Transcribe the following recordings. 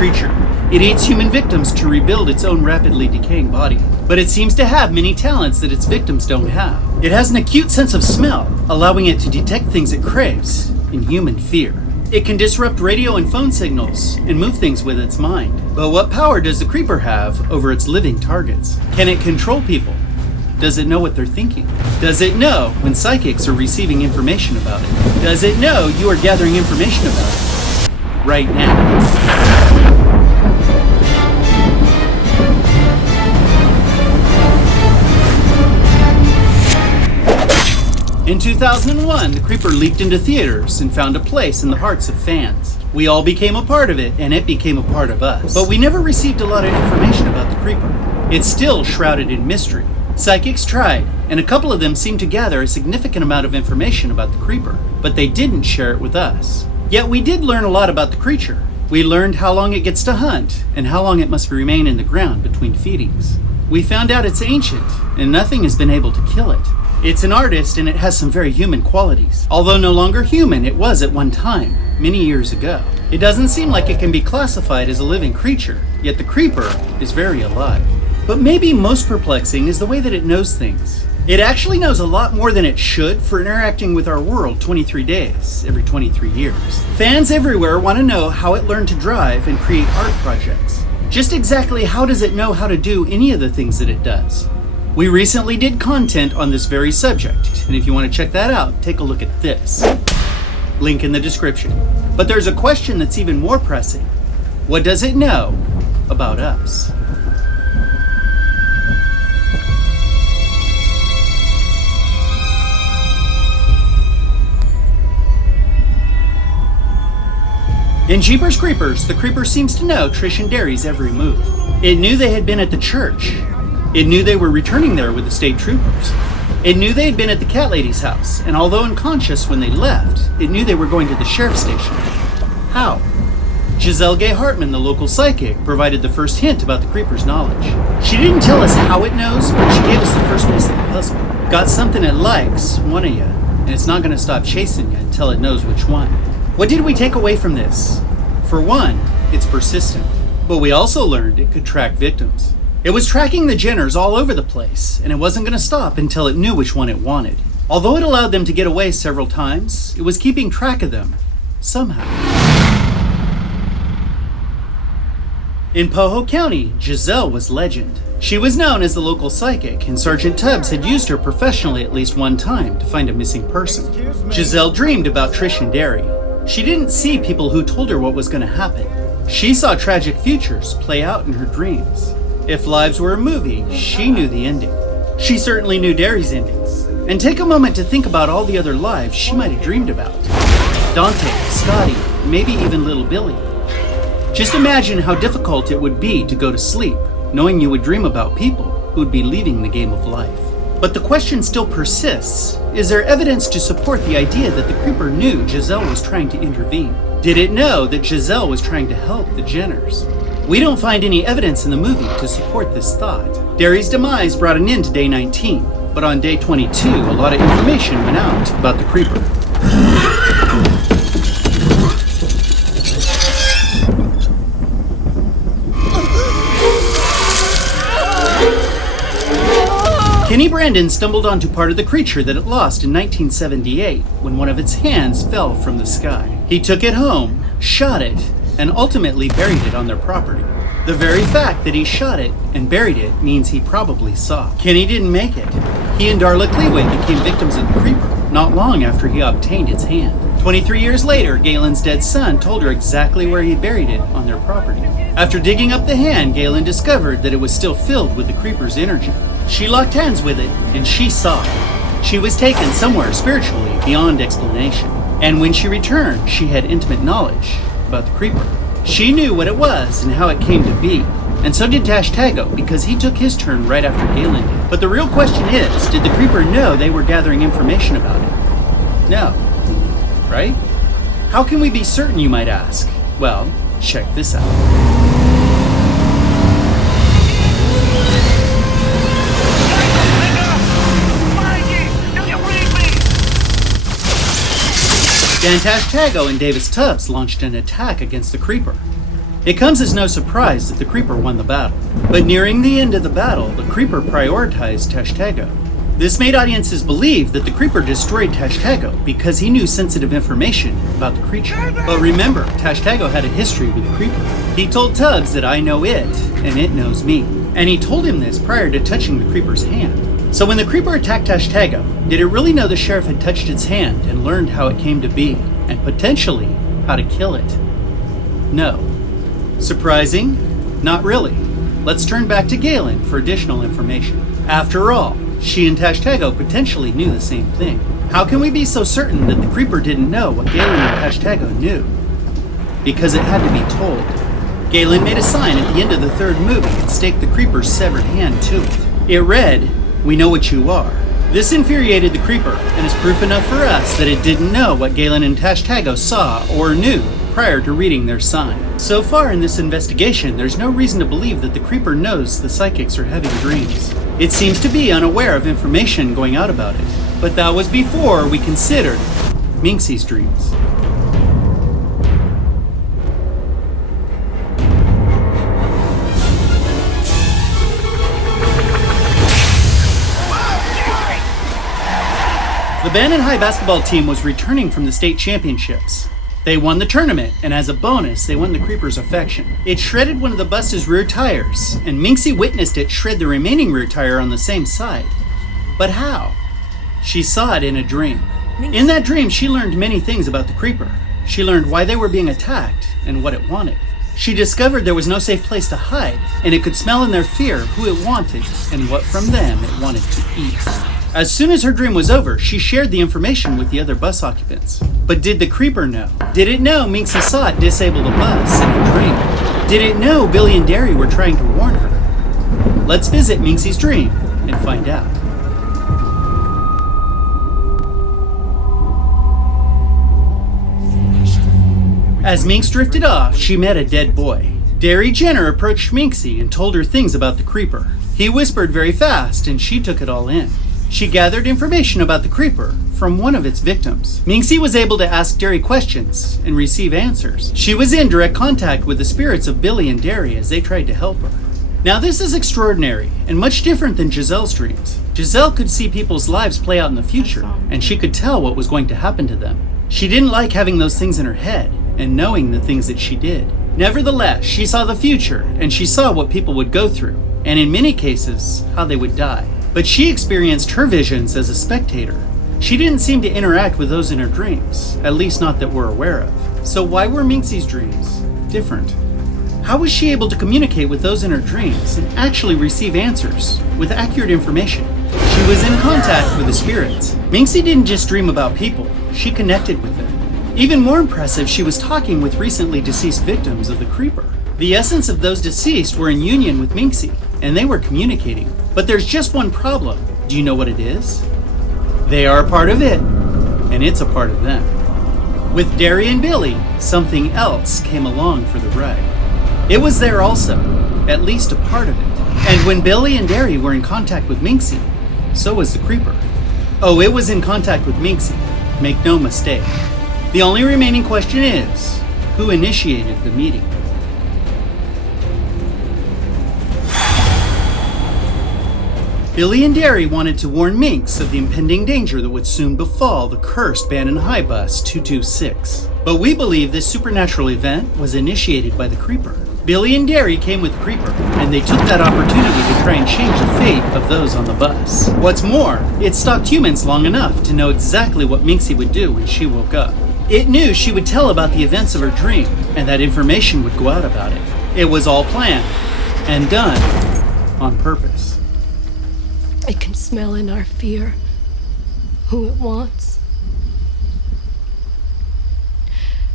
creature. It eats human victims to rebuild its own rapidly decaying body. But it seems to have many talents that its victims don't have. It has an acute sense of smell, allowing it to detect things it craves in human fear. It can disrupt radio and phone signals and move things with its mind. But what power does the creeper have over its living targets? Can it control people? Does it know what they're thinking? Does it know when psychics are receiving information about it? Does it know you are gathering information about it right now? In 2001, the creeper leaked into theaters and found a place in the hearts of fans. We all became a part of it, and it became a part of us. But we never received a lot of information about the creeper. It's still shrouded in mystery. Psychics tried, and a couple of them seemed to gather a significant amount of information about the creeper, but they didn't share it with us. Yet we did learn a lot about the creature. We learned how long it gets to hunt, and how long it must remain in the ground between feedings. We found out it's ancient, and nothing has been able to kill it. It's an artist, and it has some very human qualities. Although no longer human, it was at one time, many years ago. It doesn't seem like it can be classified as a living creature, yet the creeper is very alive. But maybe most perplexing is the way that it knows things. It actually knows a lot more than it should for interacting with our world 23 days, every 23 years. Fans everywhere want to know how it learned to drive and create art projects. Just exactly how does it know how to do any of the things that it does? We recently did content on this very subject, and if you want to check that out, take a look at this. Link in the description. But there's a question that's even more pressing. What does it know about us? In Jeepers Creepers, the creeper seems to know Trish and Derry's every move. It knew they had been at the church. It knew they were returning there with the state troopers. It knew they had been at the cat lady's house, and although unconscious when they left, it knew they were going to the sheriff's station. How? Giselle Gay Hartman, the local psychic, provided the first hint about the creeper's knowledge. She didn't tell us how it knows, but she gave us the first piece of the puzzle. Got something it likes, one of you, and it's not going to stop chasing you until it knows which one. What did we take away from this? For one, it's persistent, but we also learned it could track victims. It was tracking the Jenners all over the place, and it wasn't going to stop until it knew which one it wanted. Although it allowed them to get away several times, it was keeping track of them, somehow. In Poho County, Giselle was legend. She was known as the local psychic, and Sergeant Tubbs had used her professionally at least one time to find a missing person. Giselle dreamed about Trish and Derry. She didn't see people who told her what was going to happen. She saw tragic futures play out in her dreams. If lives were a movie, she knew the ending. She certainly knew Derry's endings. And take a moment to think about all the other lives she might have dreamed about. Dante, Scotty, maybe even little Billy. Just imagine how difficult it would be to go to sleep, knowing you would dream about people who would be leaving the game of life. But the question still persists. Is there evidence to support the idea that the creeper knew Giselle was trying to intervene? Did it know that Giselle was trying to help the Jenners? We don't find any evidence in the movie to support this thought. Derry's demise brought an end to day 19, but on day 22, a lot of information went out about the creeper. Kenny Brandon stumbled onto part of the creature that it lost in 1978 when one of its hands fell from the sky. He took it home, shot it, and ultimately buried it on their property. The very fact that he shot it and buried it means he probably saw. Kenny didn't make it. He and Darla Cleaway became victims of the creeper not long after he obtained its hand. 23 years later, Galen's dead son told her exactly where he buried it on their property. After digging up the hand, Galen discovered that it was still filled with the creeper's energy. She locked hands with it, and she saw it. She was taken somewhere spiritually beyond explanation. And when she returned, she had intimate knowledge about the creeper. She knew what it was and how it came to be. And so did Tashtago, because he took his turn right after Galen did. But the real question is, did the creeper know they were gathering information about it? No. Right? How can we be certain, you might ask? Well, check this out. Dan Tashtago and Davis Tubbs launched an attack against the creeper. It comes as no surprise that the Creeper won the battle. But nearing the end of the battle, the Creeper prioritized Tashtego. This made audiences believe that the Creeper destroyed Tashtego because he knew sensitive information about the creature. But remember, Tashtego had a history with the Creeper. He told Tubbs that I know it, and it knows me. And he told him this prior to touching the Creeper's hand. So when the Creeper attacked Tashtego, did it really know the sheriff had touched its hand and learned how it came to be, and potentially how to kill it? No. Surprising? Not really. Let's turn back to Galen for additional information. After all, she and Tashtego potentially knew the same thing. How can we be so certain that the Creeper didn't know what Galen and Tashtego knew? Because it had to be told. Galen made a sign at the end of the third movie and staked the Creeper's severed hand to it. It read, "We know what you are." This infuriated the Creeper, and is proof enough for us that it didn't know what Galen and Tashtego saw or knew prior to reading their sign. So far in this investigation, there's no reason to believe that the Creeper knows the psychics are having dreams. It seems to be unaware of information going out about it, but that was before we considered Minxie's dreams. The Bannon High basketball team was returning from the state championships. They won the tournament, and as a bonus, they won the Creeper's affection. It shredded one of the bus's rear tires, and Minxie witnessed it shred the remaining rear tire on the same side. But how? She saw it in a dream. In that dream, she learned many things about the Creeper. She learned why they were being attacked and what it wanted. She discovered there was no safe place to hide, and it could smell in their fear who it wanted and what from them it wanted to eat. As soon as her dream was over, she shared the information with the other bus occupants. But did the Creeper know? Did it know Minxie saw it disable the bus in a dream? Did it know Billy and Derry were trying to warn her? Let's visit Minxie's dream and find out. As Minx drifted off, she met a dead boy. Derry Jenner approached Minxie and told her things about the Creeper. He whispered very fast, and she took it all in. She gathered information about the Creeper from one of its victims. Minxie was able to ask Derry questions and receive answers. She was in direct contact with the spirits of Billy and Derry as they tried to help her. Now this is extraordinary and much different than Giselle's dreams. Giselle could see people's lives play out in the future, and she could tell what was going to happen to them. She didn't like having those things in her head and knowing the things that she did. Nevertheless, she saw the future, and she saw what people would go through, and in many cases, how they would die. But she experienced her visions as a spectator. She didn't seem to interact with those in her dreams, at least not that we're aware of. So why were Minxie's dreams different? How was she able to communicate with those in her dreams and actually receive answers with accurate information? She was in contact with the spirits. Minxie didn't just dream about people, she connected with them. Even more impressive, she was talking with recently deceased victims of the Creeper. The essence of those deceased were in union with Minxie, and they were communicating. But there's just one problem. Do you know what it is? They are a part of it, and it's a part of them. With Derry and Billy, something else came along for the ride. It was there also, at least a part of it. And when Billy and Derry were in contact with Minxie, so was the Creeper. Oh, it was in contact with Minxie. Make no mistake. The only remaining question is, who initiated the meeting? Billy and Derry wanted to warn Minx of the impending danger that would soon befall the cursed Bannon High Bus 226. But we believe this supernatural event was initiated by the Creeper. Billy and Derry came with the Creeper, and they took that opportunity to try and change the fate of those on the bus. What's more, it stalked humans long enough to know exactly what Minxie would do when she woke up. It knew she would tell about the events of her dream, and that information would go out about it. It was all planned, and done on purpose. It can smell in our fear who it wants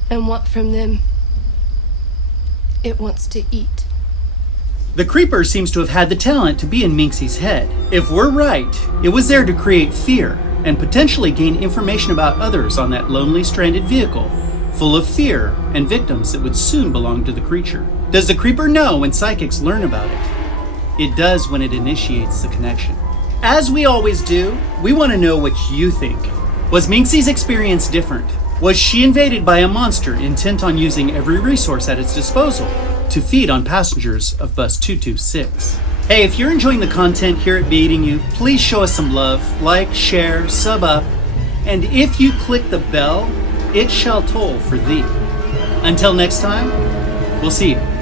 and what from them it wants to eat. The Creeper seems to have had the talent to be in Minxie's head. If we're right, it was there to create fear and potentially gain information about others on that lonely stranded vehicle, full of fear and victims that would soon belong to the creature. Does the Creeper know when psychics learn about it? It does when it initiates the connection. As we always do, we want to know what you think. Was Minxie's experience different? Was she invaded by a monster intent on using every resource at its disposal? to feed on passengers of bus 226. Hey, if you're enjoying the content here at Be Eating You, please show us some love, like, share, sub up, and if you click the bell, it shall toll for thee. Until next time, we'll see you.